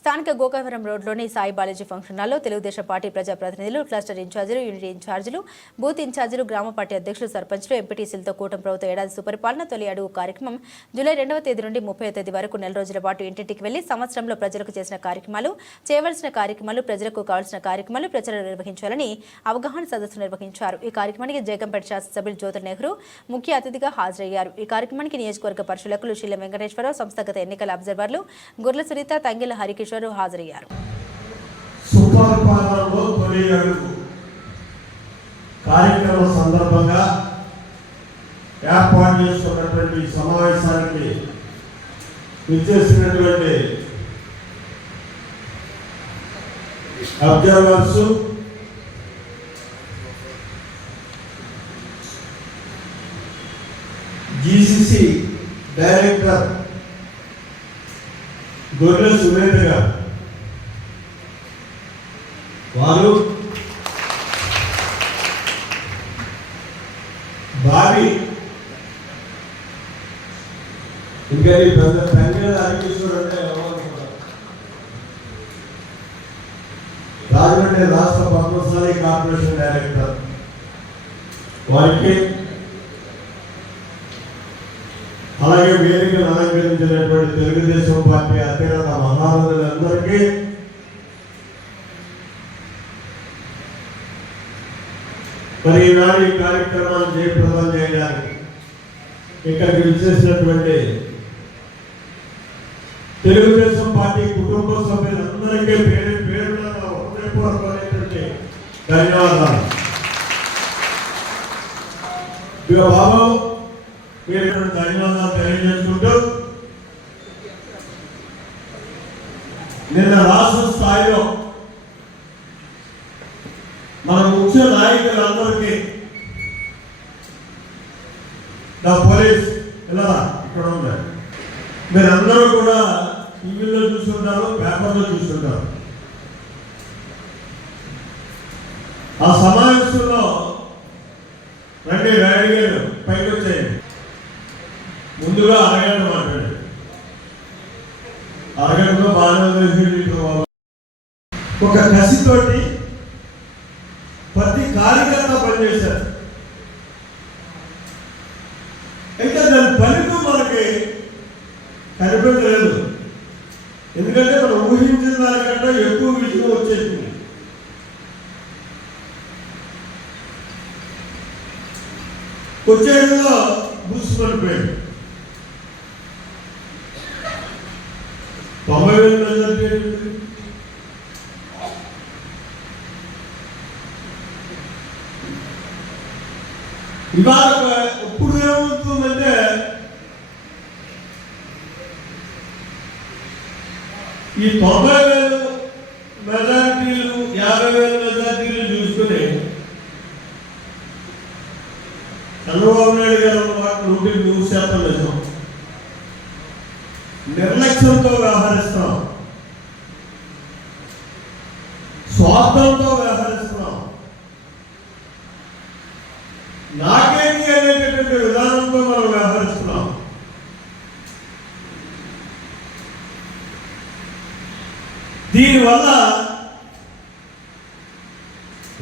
స్థానిక గోకవరం రోడ్లోని సాయి బాలాజీ ఫంక్షన్ హాల్లో తెలుగుదేశం పార్టీ ప్రజాప్రతినిధులు క్లస్టర్ ఇన్ఛార్జీలు యూనిట్ ఇన్ఛార్జీలు బూత్ ఇన్ఛార్జీలు గ్రామ పార్టీ అధ్యక్షులు సర్పంచ్లు ఎంపీటీసీలతో కూటమి ప్రభుత్వ ఏడాది సుపరిపాలన తొలి అడుగు కార్యక్రమం జూలై రెండవ తేదీ నుండి ముప్పై తేదీ వరకు నెల రోజుల పాటు ఇంటింటికి వెళ్ళి సంవత్సరంలో ప్రజలకు చేసిన కార్యక్రమాలు చేయవలసిన కార్యక్రమాలు ప్రజలకు కావాల్సిన కార్యక్రమాలు ప్రచారం నిర్వహించాలని అవగాహన సదస్సు నిర్వహించారు. ఈ కార్యక్రమానికి జగంపేట శాసనసభ్యులు జ్యోతి నెహ్రూ ముఖ్య అతిథిగా హాజరయ్యారు. ఈ కార్యక్రమానికి నియోజకవర్గ పరిశీలకులు శీల వెంకటేశ్వరరావు సంస్థాగత ఎన్నికల అబ్జర్వర్లు గుర్ల సునీత తంగిల కిషోర్ హాజరయ్యారు. సుపరిపాలనలో సందర్భంగా ఏర్పాటు చేసుకున్నటువంటి సమావేశానికి విచ్చేసినటువంటి అబ్జర్వర్స్ జీసీసీ డైరెక్టర్ గొర్రె సురేంద్ర గారు వారు భావి ఇంకా ఈ పెద్ద పెంగళ హరికిషోర్ అంటే ఎవరు అనుకున్నారు? రాజమండ్రి రాష్ట్ర పద్మశాలి కార్పొరేషన్ డైరెక్టర్ వారికి అలాగే వేదికను అలంకరించినటువంటి తెలుగుదేశం పార్టీ అత్యున్నత మహానులందరికీ మరి ఈనాడు ఈ కార్యక్రమాన్ని జయప్రదం చేయడానికి ఇక్కడికి విచ్చేసినటువంటి తెలుగుదేశం పార్టీ కుటుంబ సభ్యులందరికీ పేరు పేరున హృదయపూర్వకమైనటువంటి ధన్యవాదాలు. ఇక బాబు మీరు ధన్యవాదాలు తెలియజేసుకుంటూ నిన్న రాష్ట్ర స్థాయిలో మన ముఖ్య నాయకులందరికీ నా పోలీస్ ఇలా ఇక్కడ ఉన్నారు మీరందరూ కూడా టీవీలో చూస్తుంటారు పేపర్లో చూస్తుంటారు. ఆ సమావేశంలో రండి రాయుడు గారు పైకి వచ్చాయి. ముందుగా అరగంట మాట్లాడండి అరగంటలో బాగానే ఒక కసితోటి ప్రతి కార్యకర్త పనిచేశారు. అయితే దాని ఫలితం మనకి కనిపించలేదు. ఎందుకంటే మనం ఊహించిన దానికంటే ఎక్కువ విషయం వచ్చేసింది. వచ్చేయడంలో బూసిపడిపోయింది తొంభై వేలు మెజార్టీ ఇవాళ ఇప్పుడు ఏమవుతుందంటే ఈ తొంభై వేలు మెజార్టీలు యాభై వేల మెజార్టీలు చూసుకుని చంద్రబాబు నాయుడు గారు మాట నూటికి నూరు శాతం నిజం. నిర్లక్ష్యంతో వ్యవహరిస్తున్నాం. స్వార్థంతో వ్యవహరిస్తున్నాం. నాకేమి అనేటటువంటి విధానంతో మనం వ్యవహరిస్తున్నాం. దీనివల్ల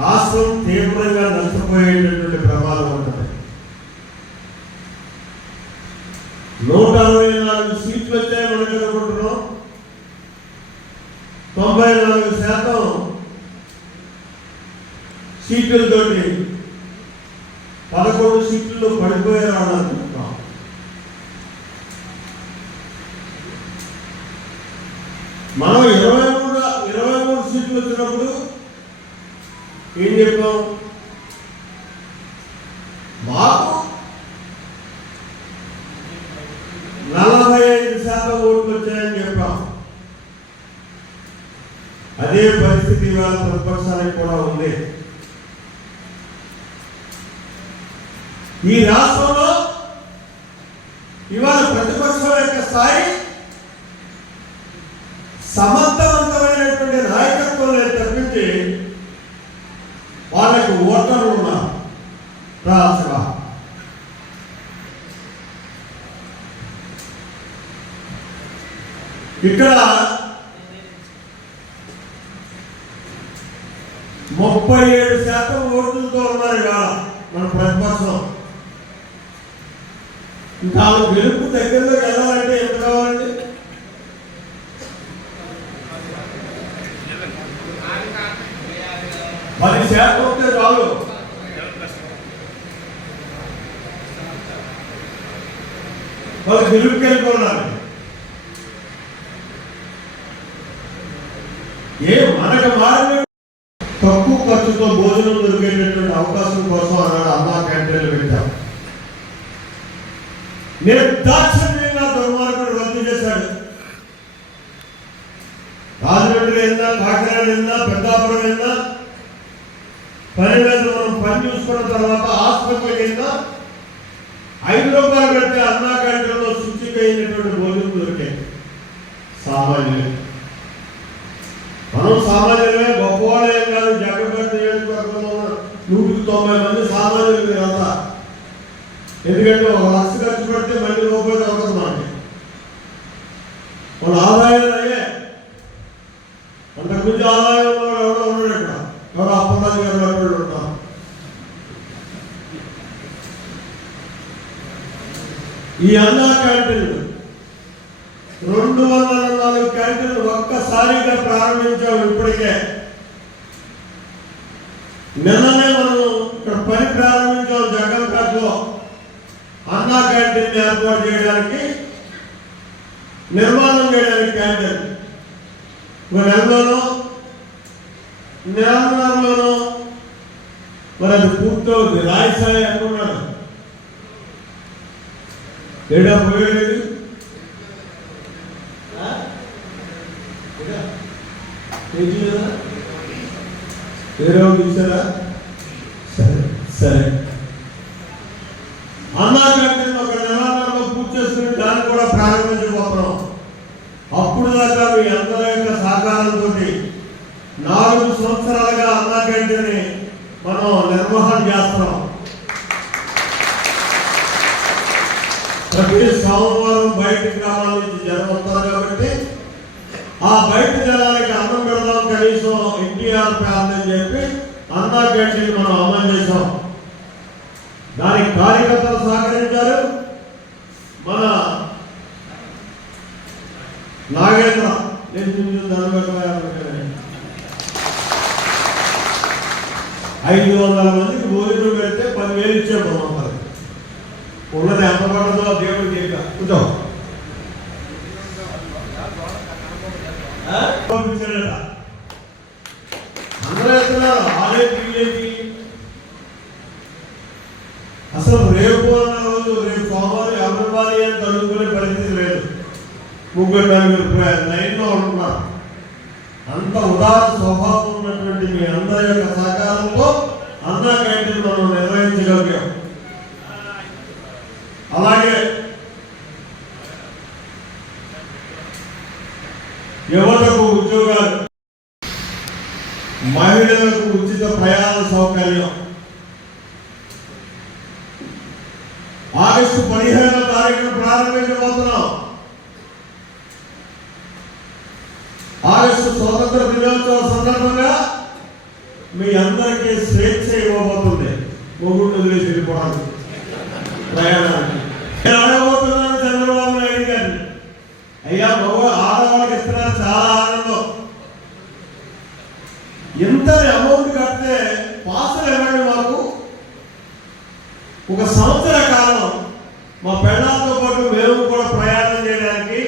రాష్ట్రం తీవ్రంగా నష్టపోయేటటువంటి ప్రమాదం ఉంటుంది నూట అరవై నాలుగు సీట్లు వచ్చాయి మనకు అనుకుంటున్నాం తొంభై నాలుగు శాతం సీట్లతోటి పదకొండు సీట్లలో పడిపోయారు అనుకుంటున్నాం. మనం ఇరవై మూడు ఇరవై మూడు సీట్లు వచ్చినప్పుడు ఏం చెప్పాం? మాకు నలభై ఐదు శాతం ఓట్లు వచ్చాయని చెప్పాం. అదే పరిస్థితి ఇవాళ ప్రతిపక్షానికి కూడా ఉంది. ఈ రాష్ట్రంలో ఇవాళ ప్రతిపక్షం యొక్క స్థాయి సమర్థవంతమైనటువంటి నాయకత్వం లేదు తప్పించి వాళ్ళకి ఓటర్లు ఉన్నారు రాష్ట్ర ఇక్కడ ముప్పై ఏడు శాతం ఓట్లతో ఉన్నారు ఇవాళ మన ప్రతిపక్షం ఇంకా వెలుపు దగ్గరలోకి వెళ్ళాలంటే ఎంత కావాలండి? పది శాతం వస్తే చాలు. వాళ్ళు వెలుపుకి వెళ్ళిపోవాలి ఏ మనకు మారిన తక్కువ ఖర్చుతో భోజనం దొరికేటటువంటి అవకాశం కోసం అన్నాడు అన్నా క్యాంటీన్లు పెట్టాం వెళ్ళినా కాకినాడ వెళ్ళినా పెద్దాపురం వెళ్ళినా పని మీద మనం పని చూసుకున్న తర్వాత హాస్పిటల్కి వెళ్ళినా ఐదు రూపాయలు పెడితే అన్నా క్యాంటీన్లో శుచిపోయినటువంటి భోజనం దొరికాయి సామాన్యులే. మనం సామాన్యులమే గొప్పవాళ్ళు ఏం కాదు జగన్పేట నియోజకవర్గంలో ఉన్న నూటికి తొంభై మంది సామాన్యులు మీరంతా ఎందుకంటే ఒక లక్ష ఖర్చు పెడితే మళ్ళీ రూపాయలు అవుతుంది మనకి. మన ఆదాయం ఆదాయంలో ఎవడో ఉన్నాడు ఇక్కడ గారు ఎవరు ఉంటాం ఈ అన్నా క్యాంటీన్లు. రెండు వందల నాలుగు క్యాంటీన్లు ఒక్కసారిగా ప్రారంభించాము ఇప్పటికే. నిన్ననే మనం ఇక్కడ పని ప్రారంభించాం జగన్పేటలో. అన్నా క్యాంటీన్ ఏర్పాటు చేయడానికి నిర్మాణం చేయడానికి క్యాంటీన్. ఒక నెలలోనో నెలలోనో మరి అది పూర్తవుతుంది. రాయసాయి అనుకున్నాడు ఏడా పోయేది? వేరే చూసారా సరే సరే. అన్నా ఒక నెలలో పూర్తి చేసుకుని దాన్ని కూడా ప్రారంభించబోతున్నాం అప్పుడు దాకా మీ అందరి యొక్క సహకారంతో సంవత్సరాలుగా అన్నా క్యాంటీన్ మనం నిర్వహణ చేస్తున్నాం. ప్రతి సోమవారం బయట గ్రామాల జనం వస్తారు కాబట్టి ఆ బయట జనాలకి అన్నం పెడదాం కనీసం ఎన్టీఆర్ ఫ్యామిలీ అని చెప్పి అన్నా క్యాంటీన్ మనం అమలు చేసాం దానికి కార్యకర్తలు సహకరించారు. మన నాగేంద్ర నేను చూసిన దాని ప్రకారం ఐదు వందల మందికి భోజనం పెడితే పదివేలు ఇచ్చే బాగుంటుంది ఉన్నది ఎంత పడదో దేవుడు చేయక కూర్చో. అందరూ వెళ్తున్నారు. ఆలే తిరిగేది అసలు రేపు అన్న రోజు రేపు సోమవారం ఎవరు ఇవ్వాలి అని తడుకునే పరిస్థితి లేదు. ముగ్గురు నలుగురు లైన్లో ఉంటున్నారు అంత ఉదాహరణ స్వభావం. ఉన్నటువంటి మీ అందరి యొక్క సహకారంతో అన్నా క్యాంటీన్ మనం నిర్వహించగలిగాం. అలాగే యువతకు ఉద్యోగాలు మహిళలకు ఉచిత ప్రయాణ సౌకర్యం. ఆగస్టు పదిహేనవ తారీఖున ప్రారంభించబోతున్నాం. ఆగస్టు స్వాతంత్ర దినోత్సవ సందర్భంగా మీ అందరికీ స్వేచ్ఛ ఇవ్వబోతుంది మొగుడు వదిలేసి వెళ్ళిపోవడానికి ప్రయాణానికి. నేను అడగబోతున్నాను చంద్రబాబు నాయుడు గారిని. అయ్యా మగ ఆడవాళ్ళకి ఇస్తున్నారు చాలా ఆనందం. ఎంత అమౌంట్ కడితే పాసులు ఇవ్వండి మాకు. ఒక సంవత్సరం కాలం మా పెళ్ళాలతో పాటు మేము కూడా ప్రయాణం చేయడానికి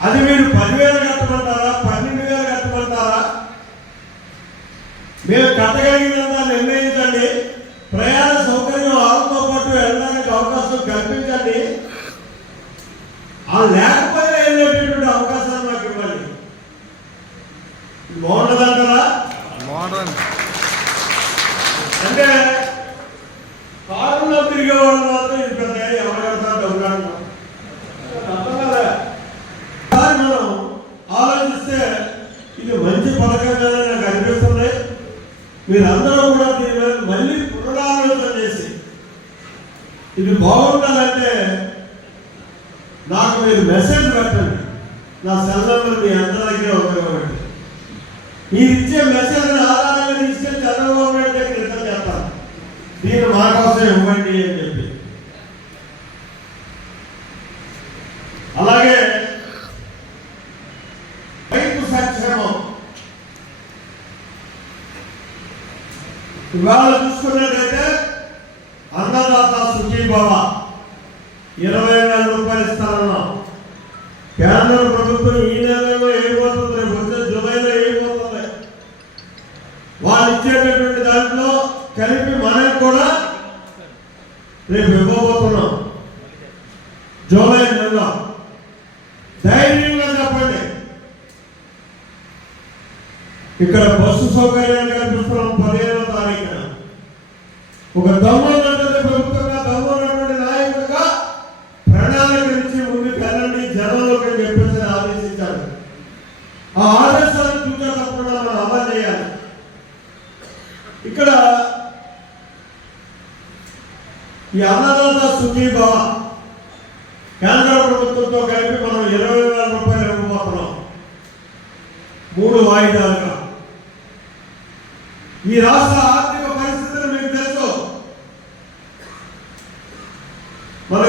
అది మీరు పదివేలు కట్టమంటారా పన్నెండు వేలు కట్టమంటారా మేము కట్టగలిగినంత నిర్ణయించండి ప్రయాణ సౌకర్యం వాళ్ళతో పాటు వెళ్ళడానికి అవకాశం కల్పించండి ఆ లేకపోయినా వెళ్ళేటటువంటి అవకాశాలు నాకు ఇవ్వండి బాగుండదంటారా మోడర్న్ అంటే కారులో తిరిగే వాళ్ళు మాత్రం ఇది పెద్ద ఎవరు కడతారు డబ్బులు అంటాం. అర్థం కదా? ఒకసారి మనం ఆలోచిస్తే ఇది మంచి పథకంగానే నాకు అనిపిస్తుంది మీరందరూ కూడా దీని మీద మళ్ళీ పునరాలోచన చేసి ఇది బాగుండాలంటే నాకు మీరు మెసేజ్ పెట్టండి. నా సెల్ నెంబర్ మీ అందరి దగ్గర ఉపయోగపడి మీరు ఇచ్చే మెసేజ్ ఆధారంగా తీసుకెళ్ళి చంద్రబాబు నాయుడు దగ్గర యుద్ధం చేస్తాను దీన్ని మా కోసం ఇవ్వండి అని చెప్పి. అలాగే రైతు సంక్షేమం. ఇవాళ చూసుకున్నట్టయితే అన్నదాత సుఖీభావ ఇరవై వేల రూపాయలు ఇస్తారు కేంద్ర ప్రభుత్వం ఈ నెలలో ఏమైపోతుంది రేపు వచ్చే జూలైలో ఏమైపోతుంది వాళ్ళు ఇచ్చేటటువంటి దాంట్లో కలిపి మనకు కూడా రేపు ఇవ్వబోతున్నాం జూలై నెలలో ధైర్యంగా చెప్పండి ఇక్కడ బస్సు సౌకర్యాలు కల్పిస్తున్నాం పదిహేనవ తారీఖున ఒక దమ్మున్నటువంటి ప్రభుత్వంగా దమ్మున్నటువంటి నాయకుడిగా ప్రణాళిక నుంచి ముందుకు వెళ్ళండి జనంలోకి అని చెప్పేసి ఆదేశించారు ఆ ఆదేశాలను చూసే తప్పకుండా మనం అమలు చేయాలి ఇక్కడ ఈ అన్నదాత సుఖీభావ కేంద్ర ప్రభుత్వంతో కలిపి మనం ఇరవై వేల రూపాయలు ఇవ్వబోతున్నాం మూడు వాయిదాలుగా ఈ రాష్ట్ర ఆర్థిక పరిస్థితులు మీకు తెలుసు మనం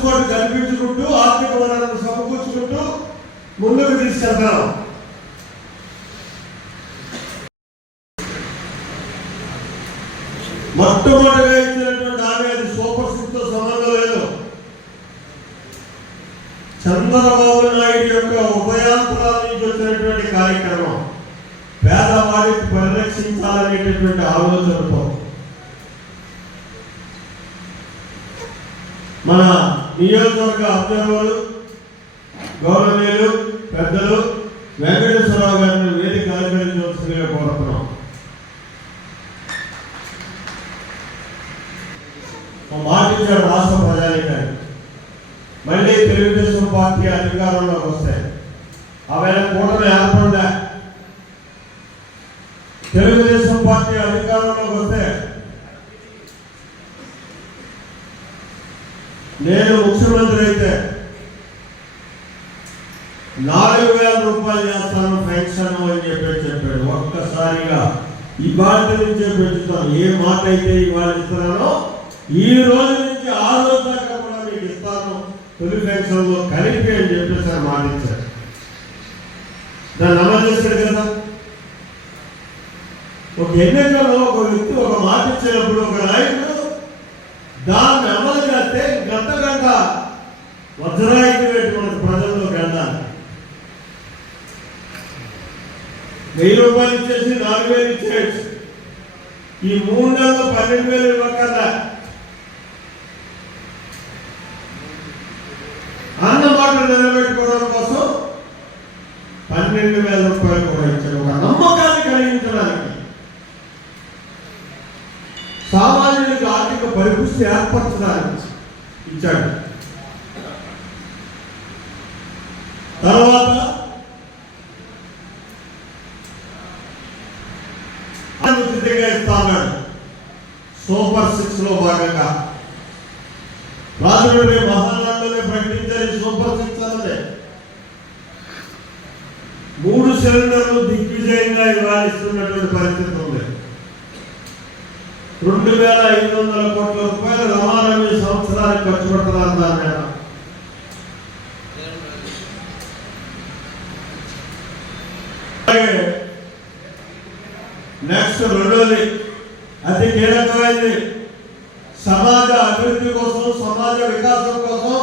ఇవాళ వెలుసుకోటి కల్పించుకుంటూ ఆర్థిక వనరులను సమకూర్చుకుంటూ ముందుకు తీసుకెళ్తాం. మొట్టమొదటిగా ఇచ్చినటువంటి ఆమె అది సూపర్ సిక్స్తో సంబంధం లేదు. చంద్రబాబు నాయుడు యొక్క ఉభయాంతరాల నుంచి వచ్చినటువంటి కార్యక్రమం పేదవాడికి పరిరక్షించాలనేటటువంటి ఆలోచనతో. మన నియోజకవర్గ అభ్యర్థులు గౌరవనీయులు పెద్దలు వెంకటేశ్వరరావు గారిని వేదిక అలంకరించవలసిందిగా కోరుతున్నాం. ఒక రాష్ట్ర ప్రజానికానికి మళ్ళీ తెలుగుదేశం పార్టీ అధికారంలోకి వస్తే ఆమె కూటమి ఏర్పడ్డా తెలుగుదేశం పార్టీ అధికారంలోకి వస్తే నేను ముఖ్యమంత్రి అయితే నాలుగు వేల రూపాయలు చేస్తాను పెన్షన్ అని చెప్పి చెప్పాడు. ఒక్కసారిగా ఇవాళ నుంచే పెంచుతాను. ఏ మాట అయితే ఇవాళ ఇస్తున్నానో ఈ రోజు నుంచి ఆ రోజు దాకా కూడా మీకు ఇస్తాను. తొలి పెన్షన్లో కలిపి అని చెప్పేసి ఆయన మాట ఇచ్చారు దాన్ని అమలు చేశాడు కదా ఒక ఎన్నికల్లో ఒక వ్యక్తి ఒక మాట ఇచ్చినప్పుడు ఒక నాయకుడు దాని వజ్రాయితీ మనకు ప్రజల్లోకి వెళ్ళాలి వెయ్యి రూపాయలు ఇచ్చేసి నాలుగు వేలు ఇచ్చేయచ్చు. ఈ మూడు నెలలు పన్నెండు వేలు ఇవ్వకల్లా అన్నమాట నిలబెట్టుకోవడం కోసం పన్నెండు వేల రూపాయలు కూడా ఇచ్చారు. ఒక నమ్మకాన్ని కలిగించడానికి. సామాన్యుడికి ఆర్థిక పరిపుష్టి ఏర్పరచడానికి ఇచ్చాడు. తర్వాత అనుచితంగా ఇస్తాడు సూపర్ సిక్స్లో భాగంగా. రాజమండ్రి మహానాడులోనే ప్రకటించాలి సూపర్ సిక్స్ అన్నదే. మూడు సిలిండర్లు దిగ్విజయంగా ఇవ్వాలిస్తున్నటువంటి పరిస్థితి ఉంది. రెండు వేల ఐదు వందల కోట్ల రూపాయలు రవాణా సంవత్సరానికి ఖర్చు పెడతారు దాని మీద అలాగే నెక్స్ట్ రెండోది అతి కీలకమైనది సమాజ అభివృద్ధి కోసం సమాజ వికాసం కోసం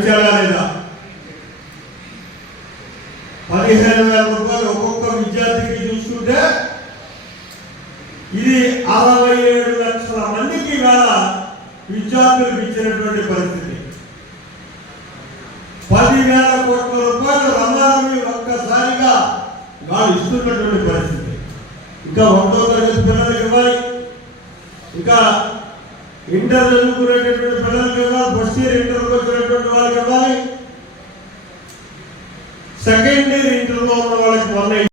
ఇచ్చారా లేదా? పదిహేను వేల రూపాయలు ఒక్కొక్క విద్యార్థికి చూసుకుంటే ఇది అరవై ఏడు లక్షల మందికి వేళ విద్యార్థులకు ఇచ్చినటువంటి పరిస్థితి. పదివేల కోట్ల రూపాయలు రంగారమి ఒక్కసారిగా వాళ్ళు ఇస్తున్నటువంటి పరిస్థితి. ఇంకా ఒకటో తరగతి పిల్లలకు ఇవ్వాలి. ఇంకా ఇంటర్ చదువుకునేటటువంటి పిల్లలకి ఇవ్వాలి ఫస్ట్ ఇయర్ ఇంటర్కి వచ్చినటువంటి వాళ్ళకి ఇవ్వాలి. సెకండ్ ఇయర్ ఇంటర్లో ఉన్న వాళ్ళకి వన్